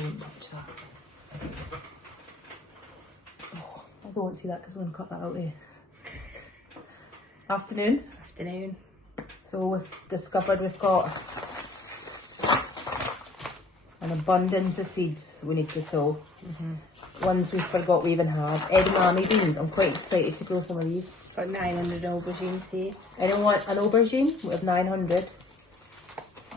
don't touch that. Oh, I don't want to see that because I want to cut that out there. Afternoon. Afternoon. So we've discovered we've got an abundance of seeds we need to sow. Ones we forgot we even had. Edamame beans. I'm quite excited to grow some of these. For 900 aubergine seeds. Anyone want an aubergine? We have 900.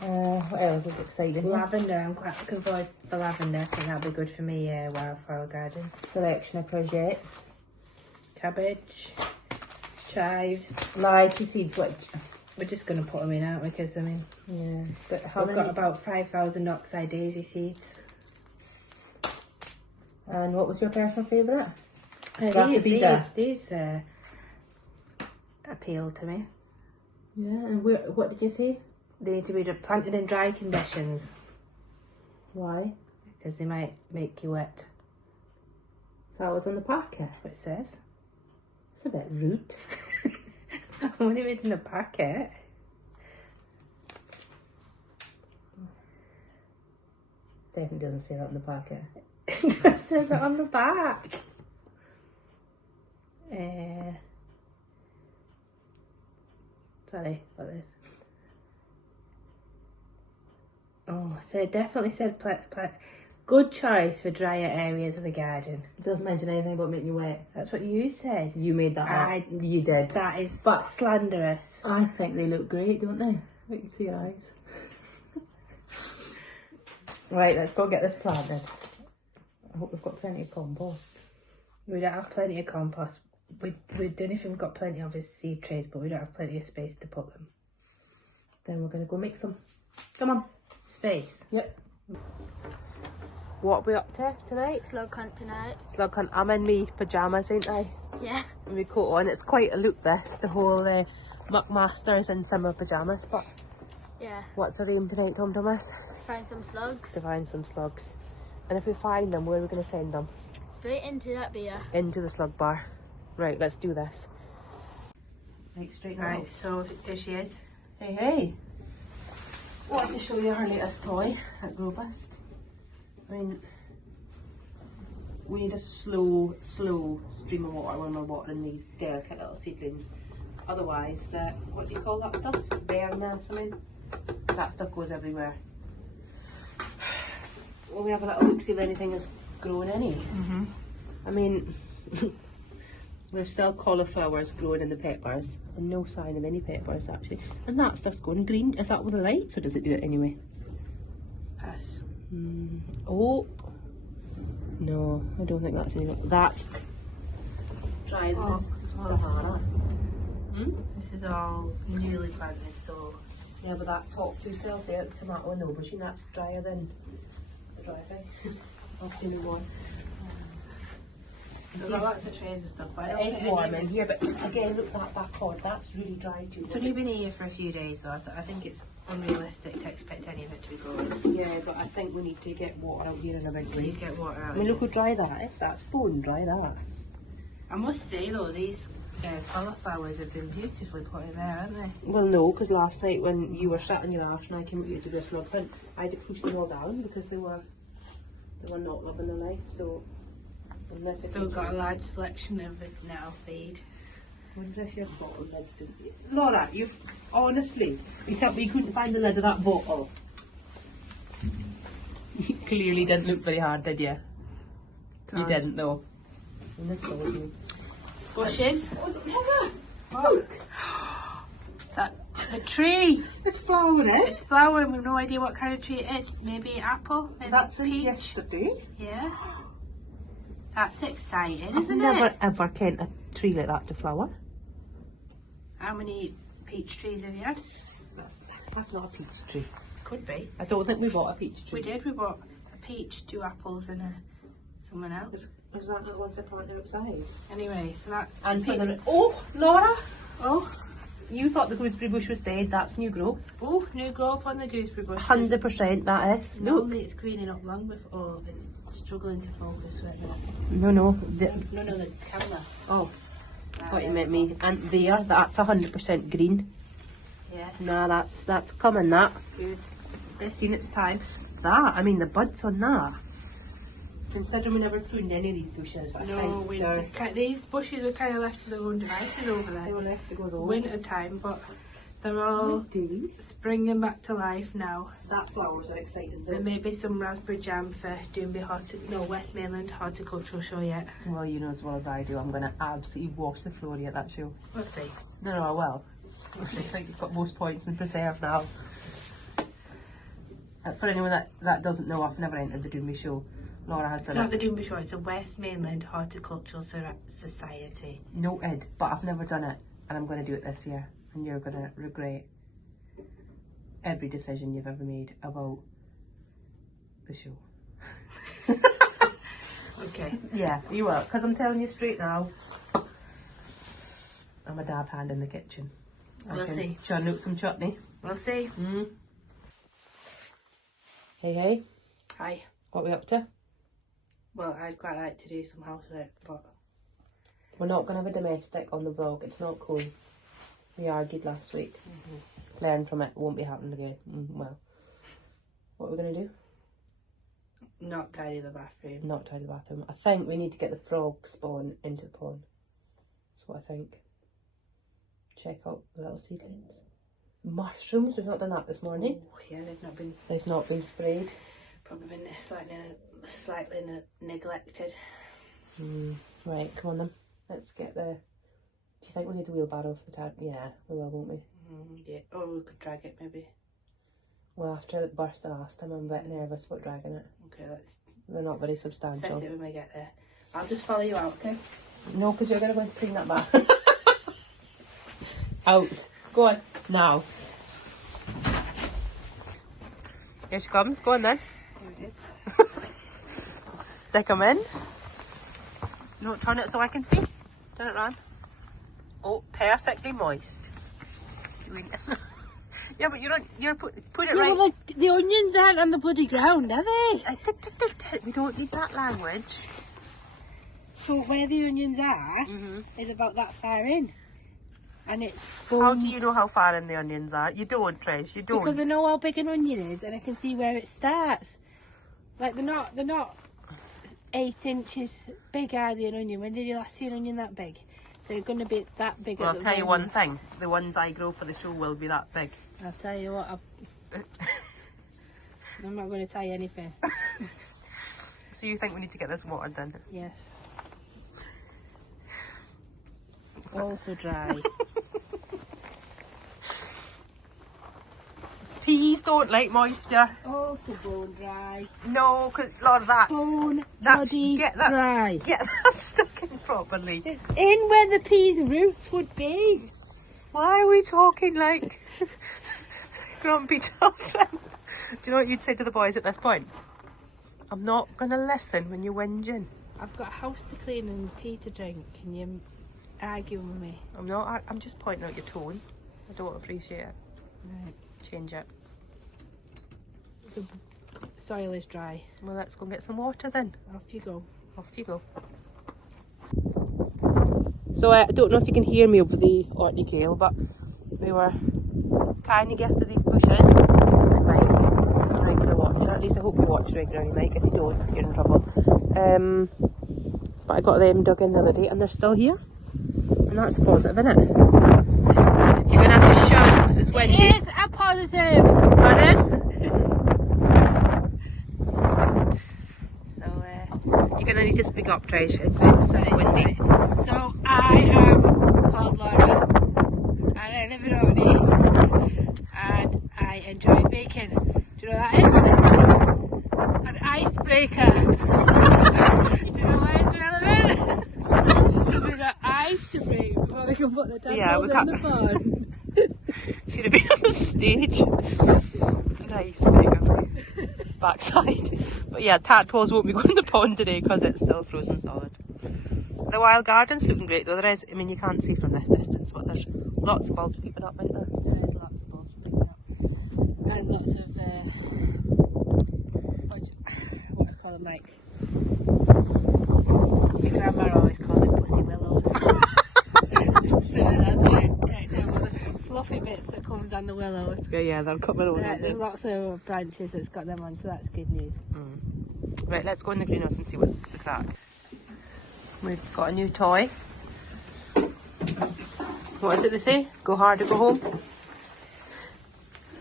What else is exciting? Lavender. I'm quite looking forward for lavender. I think that'll be good for me wildflower garden. Selection of courgettes. Cabbage. Chives. Lychee seeds. What? We're just going to put them in, aren't we? Because, I mean, Yeah. But how we've many? got about 5,000 oxeye daisy seeds. And what was your personal favourite? These appeal to me. Yeah. And what did you say? They need to be planted in dry conditions Why? because they might make you wet. So that was on the packet. What it says. It's a bit rude. When it was in the packet. Definitely doesn't say that in the packet. It says it on the back. Sorry, what this? Oh, so it definitely said good choice for drier areas of the garden. It doesn't mention anything about making you wet. That's what you said. You made that up. You did. That is but slanderous. I think they look great, don't they? I can see your eyes. Right, let's go get this planted. I hope we've got plenty of compost. We don't have plenty of compost. We don't know if we've got plenty of his seed trays, but we don't have plenty of space to put them. Then we're going to go make some. Come on. Space? Yep. What are we up to tonight? Slug hunt tonight. Slug hunt. I'm in me pyjamas, ain't I? Yeah. And my coat on. It's quite a look this. The whole Muckmasters in summer pyjamas. But Yeah. what's our aim tonight, Tom Thomas? Find some slugs. To find some slugs. And if we find them, where are we going to send them? Straight into that beer. Into the slug bar. Right, let's do this. Right, straight now. Right, so here she is. Hey, hey. Wanted to show you our latest toy at Grobust. I mean, we need a slow stream of water when we're watering these delicate little seedlings. Otherwise, what do you call that stuff? Berna, something? That stuff goes everywhere. Will we have a little look, see if anything is growing any? I mean, there's still cauliflowers growing in the peppers, and no sign of any peppers actually. And that stuff's going green. Is that with the lights, or does it do it anyway? Pass. Oh, no, I don't think that's anything. That's dry Sahara. This is all newly planted, so Yeah, but that top two cells there, the tomato and the aubergine, that's drier than the dry thing. I'll see no more. there's lots of trays and stuff. But I don't It is think warm in here, but again, look that back cord, that's really dry too. It's only been here for a few days, so I think it's unrealistic to expect any of it to be growing. Yeah, but I think we need to get water out here in a big You way. get water out. I mean, look how dry that is. That's bone dry, that. I must say though, these cauliflowers have been beautifully put in there, haven't they? Well, no, because last night when you were sat on your arse and I came out here to do a slug hunt, I had to push them all down because they were not loving their life. So, unless Still got a large selection of now feed. I wonder if your bottle lids didn't. Laura, you've honestly, you couldn't find the lid of that bottle. You clearly didn't look very hard, did you? You didn't, though. And this all you. Bushes. Look, The tree. it's flowering. It's flowering. We've no idea what kind of tree it is. Maybe apple. Maybe That's since peach. yesterday. Yeah. That's exciting, I've isn't never it? ever kent a tree like that to flower. How many peach trees have you had? That's not a peach tree. Could be. I don't think we bought a peach tree. We did. We bought a peach, 2 apples, and someone else. Was that not the ones I planted outside? Anyway, so that's. And for the Laura, Oh, you thought the gooseberry bush was dead. That's new growth. oh, new growth on the gooseberry bush. 100% that is. Look. Normally it's greening up long before. Oh, it's struggling to focus right now. No. No, the camera. Oh, thought you meant me. And there, that's 100% green. Yeah, Nah, that's coming. That. good. This. Seen its time. That. I mean, the buds on that. Considering we never pruned any of these bushes, I No, think these bushes were kind of left to their own devices over they there. were left to go to Winter time, but they're all days. springing back to life now. That flowers are exciting. There may be some raspberry jam for Doonby West Mainland Horticultural Show yet. Well, you know as well as I do, I'm going to absolutely wash the floor at that show. We'll see. No, I will. I think you've got most points in preserve now. For anyone that doesn't know, I've never entered the Doonby show. Laura has done It's not the Doonby Show, it's the West Mainland Horticultural Society. Noted, but I've never done it, and I'm going to do it this year, and you're going to regret every decision you've ever made about the show. Okay. Yeah, you will, because I'm telling you straight now, I'm a dab hand in the kitchen. We'll see. Churn out some chutney. We'll see. Hey, Hi. what we up to? Well, I'd quite like to do some housework, but We're not going to have a domestic on the vlog, it's not cool. We argued last week. Learn from it, won't be happening again. Well, what are we going to do? not tidy the bathroom. Not tidy the bathroom. I think we need to get the frog spawn into the pond. That's what I think. Check out the little seedlings. Mushrooms, we've not done that this morning. Oh, yeah, They've not been sprayed. probably been slightly neglected. Right, come on then. Let's get the... Do you think we need the wheelbarrow for the tap? Yeah, we will, won't we? Yeah. Or we could drag it maybe. Well, after it burst the last time, I'm a bit nervous about dragging it. Okay, let's They're not very assess substantial. it when we get there. I'll just follow you out, okay? No, because you're going to go and clean that bath. Out. Go on. Now. Here she comes. Go on then. Here it is. Stick them in. No, turn it so I can see. Turn it round. Oh, perfectly moist. Yeah, but you're put it Yeah, right. well, the onions aren't on the bloody ground, are they? We don't need that language. So where the onions are is about that far in. And it's bone. How do you know how far in the onions are? You don't, Trish. You don't. Because I know how big an onion is and I can see where it starts. Like they're not 8 inches big, are they, an onion? When did you last see an onion that big? They're going to be that big. Well, at I'll the tell you moment. one thing. The ones I grow for the show will be that big. I'll tell you what, I'm not going to tell you anything. So you think we need to get this watered then? Yes. Also dry. Peas don't like moisture. Also bone dry. No, because a lot of that's... Bone bloody dry. Get that stuck in properly. It's in where the peas roots would be. Why are we talking like grumpy children? Do you know what you'd say to the boys at this point? I'm not going to listen when you're whinging. I've got a house to clean and tea to drink. Can you argue with me? I'm just pointing out your tone. I don't appreciate it. Right. Change it. The soil is dry. Well, let's go and get some water then. Off you go. Off you go. So I don't know if you can hear me over the Orkney Gale, but we were kindly gifted these bushes. And Mike, regular watcher. At least I hope you watch regularly, Mike. If you don't, you're in trouble. But I got them dug in the other day, and they're still here. And that's a positive, isn't it? You're gonna have to shout because it's windy. It is a positive. Pardon? So, You're gonna need to speak up, Trish. It's windy. So I am called Laura, and I live in Orkney, and I enjoy baking. Do you know what that is? An icebreaker. Do you know why it's relevant? Because we've got ice to break before we can put the tadpoles in the pond. Should have been on the stage. Nice, icebreaker. Backside. But yeah, tadpoles won't be going in the pond today because it's still frozen solid. The wild garden's looking great though. There is, I mean, you can't see from this distance, but there's lots of bulbs peeping up, isn't there? There is lots of bulbs peeping up. And lots of, what I call them, like, my grandma always called it pussy willows. The fluffy bits that comes on the willows. Yeah, they're coming on. There's lots of branches that's got them on, so that's good news. Right, let's go in the greenhouse and see what's the crack. We've got a new toy. What is it they say? Go hard or go home?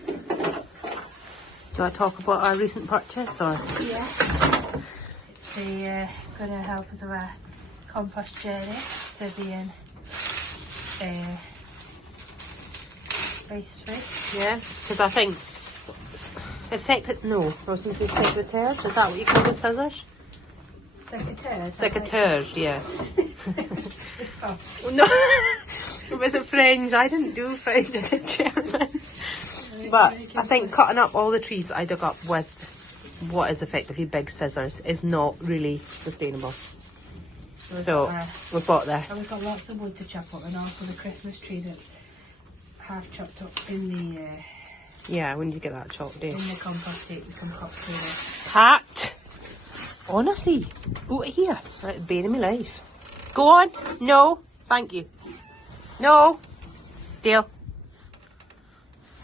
Do you want to talk about our recent purchase or? Yeah. They're going to help us with our compost journey to being waste free. Yeah, because I think I was going to say secateurs. Is that what you call the scissors? Secateurs. Secateurs, yeah. Oh. No, was it French? I didn't do French, I did German. But I think cutting up all the trees that I dug up with what is effectively big scissors is not really sustainable. So we bought And this. we've got lots of wood to chop up, and also the Christmas tree that's half chopped up in the Yeah, we need to get that chopped in. compost heap. We can pop through it. Pat! Honestly, out of here. Right, the bane of my life. Go on. No. Thank you. No. Deal.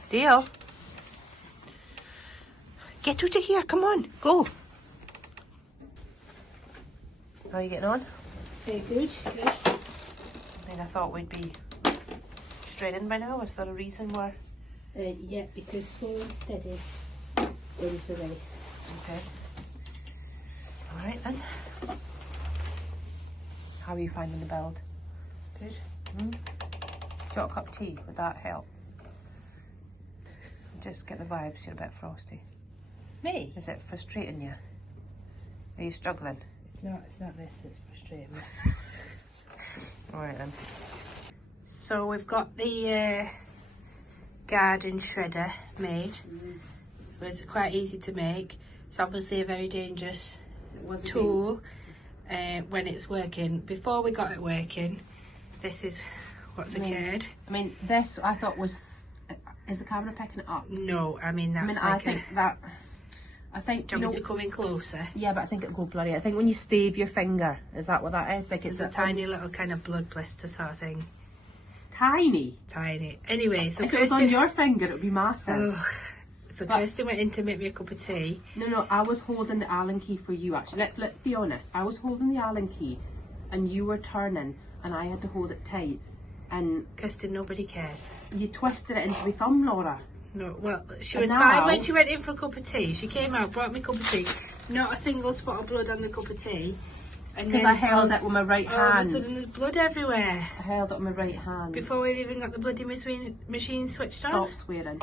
Deal. Get out of here. Come on. Go. How are you getting on? Very good. Good. I mean, I thought we'd be straight in by now. Is there a reason why? Yeah, because slow and steady wins the race. Okay. All right then. How are you finding the build? Good. Mm. Do you want a cup of tea? Would that help? Just get the vibes. You're a bit frosty. Me? Is it frustrating you? Are you struggling? It's not this. It's frustrating me. All right then. So we've got the garden shredder made. It was quite easy to make. It's obviously a very dangerous tool when it's working. Before we got it working, this is what's occurred. I mean, this I thought was. Is the camera picking it up? No, I mean that's I like think I think do you want me to come in closer? Yeah, but I think it'll go blurry. I think when you stave your finger, is that what that is? Like It's a tiny little kind of blood blister sort of thing. Tiny. Tiny. Anyway, so If it was on your finger, it would be massive. So Kirsty went in to make me a cup of tea. No, I was holding the Allen key for you. Actually, let's be honest. I was holding the Allen key, and you were turning, and I had to hold it tight. And Kirsty, nobody cares. you twisted it into my thumb, Laura. No, well, she And was now- fine when she went in for a cup of tea. She came out, brought me a cup of tea. Not a single spot of blood on the cup of tea. And Because then I held it with my right all of a hand. sudden there's blood everywhere. I held it with my right hand. Before we've even got the bloody machine switched on. Stop swearing.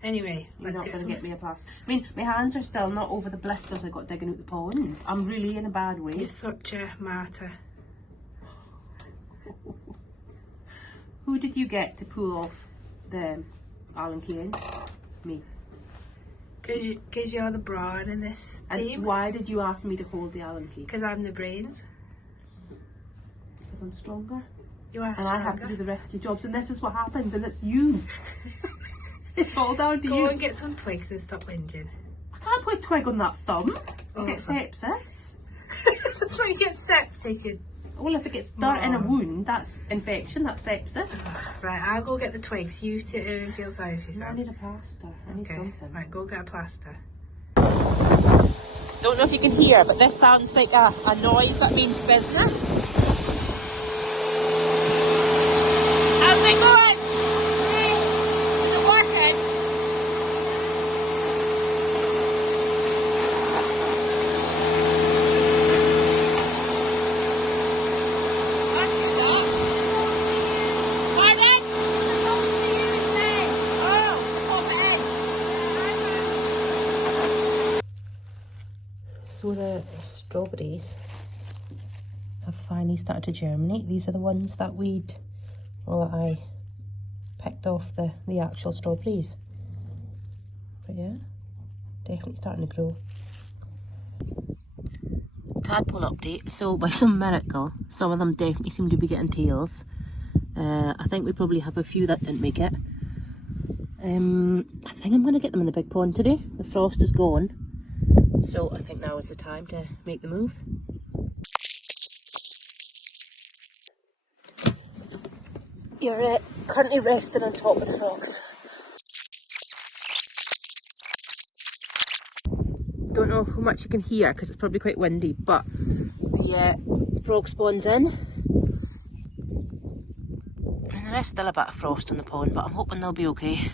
Anyway, You're let's not get going some. to get me a plaster. I mean, my hands are still not over the blisters I got digging out the pond. I'm really in a bad way. You're such a martyr. Who did you get to pull off the Allen key ends? Me. Because you're the brawn in this team. And why did you ask me to hold the Allen key? Because I'm the brains. Because I'm stronger. You are And I have to do the rescue jobs, and this is what happens, and it's you. It's all down to Go you. and get some twigs and stop whinging. I can't put a twig on that thumb. I'll get Oh. sepsis. That's why you get sepsis. You... Well, if it gets dirt in a wound, that's infection, that's sepsis. Right, I'll go get the twigs. You sit here and feel sorry for No, yourself. I need a plaster. I need Okay. something. Right, go get a plaster. Don't know if you can hear, but this sounds like a noise that means business. How's it going? Is it working? Pardon? So the strawberries have finally started to germinate. These are the ones that I picked off the actual strawberries. But yeah, definitely starting to grow. Tadpole update. So by some miracle, some of them definitely seem to be getting tails. I think we probably have a few that didn't make it. I think I'm going to get them in the big pond today. The frost is gone. So I think now is the time to make the move. You're currently resting on top of the frogs. don't know how much you can hear because it's probably quite windy, but the frog spawn's in. And there is still a bit of frost on the pond, but I'm hoping they'll be okay.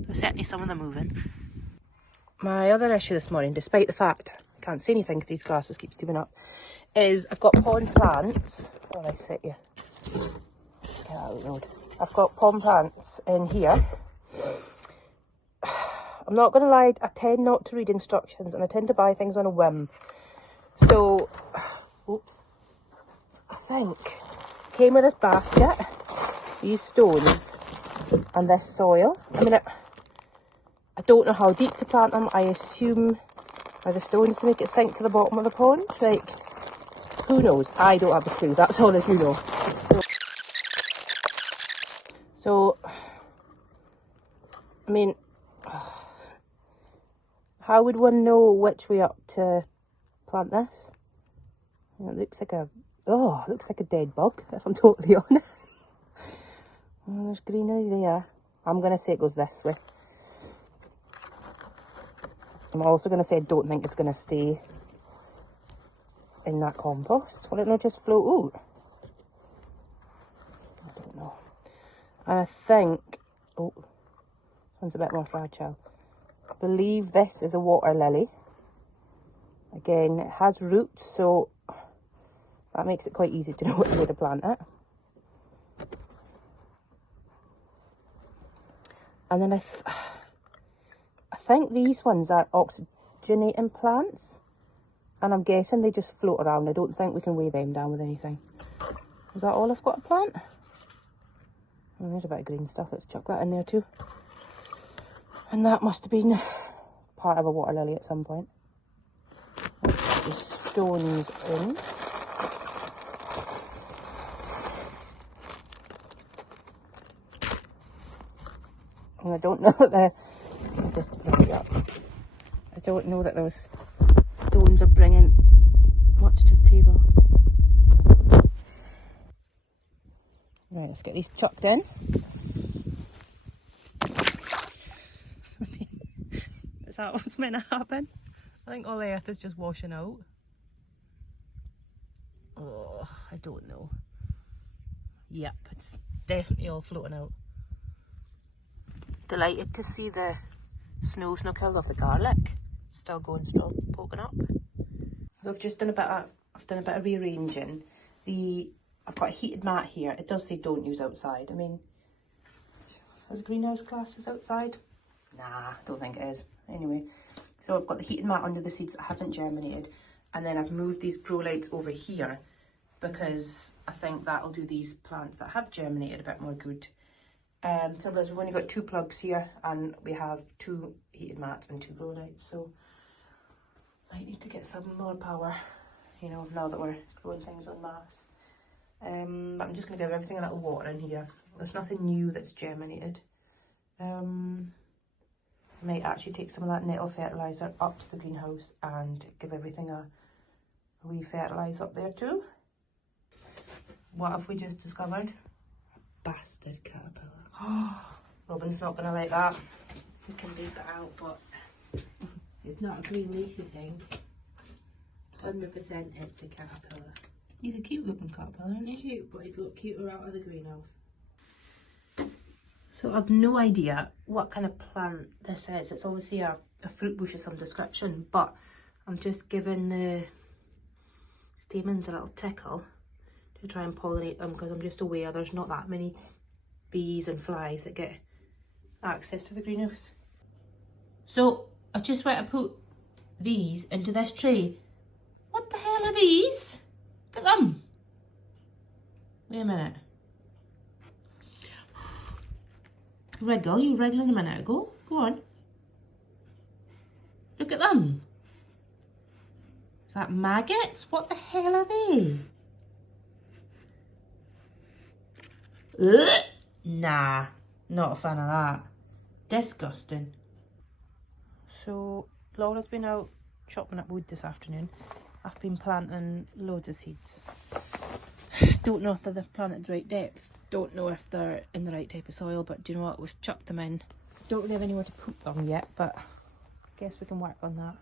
There's certainly some of them moving. My other issue this morning, despite the fact I can't see anything because these glasses keep steaming up, is I've got pond plants. Oh, I sit you. Get out of the road. I've got pond plants in here. I'm not going to lie, I tend not to read instructions and I tend to buy things on a whim. So, oops, I think came with this basket, these stones and this soil. I mean, I don't know how deep to plant them. I assume are the stones to make it sink to the bottom of the pond. Like, who knows? I don't have a clue. That's all I do know. So I mean, how would one know which way up to plant this? It looks like a dead bug, if I'm totally honest. Oh, there's greenery there. I'm going to say it goes this way. I'm also going to say I don't think it's going to stay in that compost. Will it not just float out? I don't know. And I think, oh, this one's a bit more fragile. I believe this is a water lily. Again, it has roots, so that makes it quite easy to know which way to plant it. And then I think these ones are oxygenating plants. And I'm guessing they just float around. I don't think we can weigh them down with anything. Is that all I've got to plant? Oh, there's a bit of green stuff. Let's chuck that in there too. And that must have been part of a water lily at some point. Let's put the stones in. And I don't know that just to bring it up. I don't know that those stones are bringing much to the table. Right, let's get these chucked in. Is that what's meant to happen? I think all the earth is just washing out. Oh, I don't know. Yep, it's definitely all floating out. Delighted to see the snow killed off the garlic. Still going, still poking up. So I've just done a bit of rearranging. I've got a heated mat here. It does say don't use outside. I mean, is greenhouse glasses outside? Nah, I don't think it is. Anyway, so I've got the heated mat under the seeds that haven't germinated, and then I've moved these grow lights over here because I think that'll do these plants that have germinated a bit more good. Trouble is we've only got 2 plugs here and we have 2 heated mats and 2 grow lights, so I need to get some more power, you know, now that we're growing things en masse. But I'm just going to give everything a little water in here. There's nothing new that's germinated. I might actually take some of that nettle fertiliser up to the greenhouse and give everything a wee fertilise up there too. What have we just discovered? A bastard caterpillar. Robin's not going to like that. We can leave it out, but it's not a green leafy thing. 100% it's a caterpillar. He's a cute looking caterpillar, isn't he? Cute, but he'd look cuter out of the greenhouse. So I've no idea what kind of plant this is. It's obviously a fruit bush of some description, but I'm just giving the stamens a little tickle to try and pollinate them because I'm just aware there's not that many bees and flies that get access to the greenhouse. So I just went to put these into this tray. What the hell are these? Look at them. Wait a minute. Wriggle, you wriggling a minute ago. Go on. Look at them. Is that maggots? What the hell are they? Ugh. Nah, not a fan of that. Disgusting. So, Laura's been out chopping up wood this afternoon. I've been planting loads of seeds. Don't know if they're planted at the right depth. Don't know if they're in the right type of soil, but do you know what? We've chucked them in. Don't really have anywhere to put them yet, but I guess we can work on that.